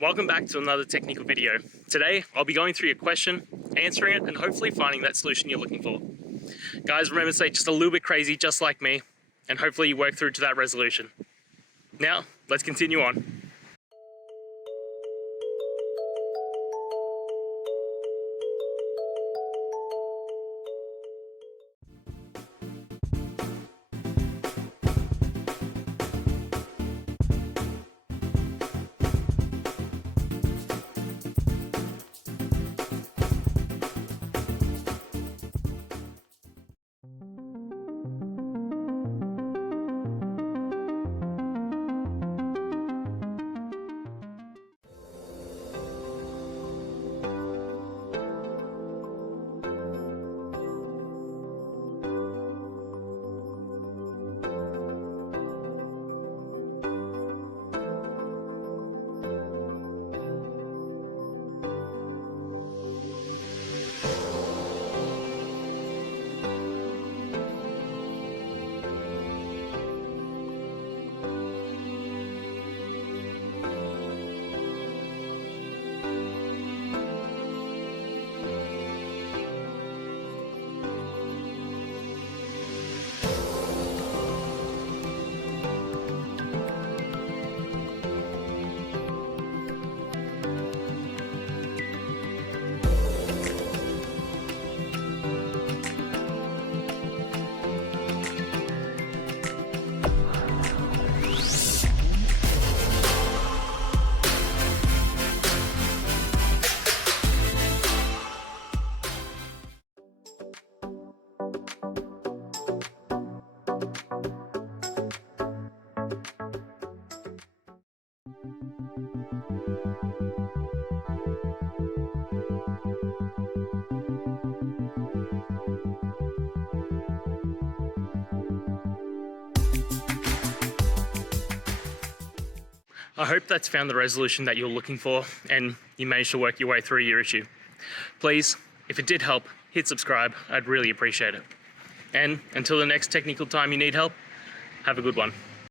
Welcome back to another technical video. Today, I'll be going through your question, answering it, and hopefully finding that solution you're looking for. Guys, remember to stay just a little bit crazy, just like me, and hopefully you work through to that resolution. Now, let's continue on. I hope that's found the resolution that you're looking for and you managed to work your way through your issue. Please, if it did help, hit subscribe. I'd really appreciate it. And until the next technical time you need help, have a good one.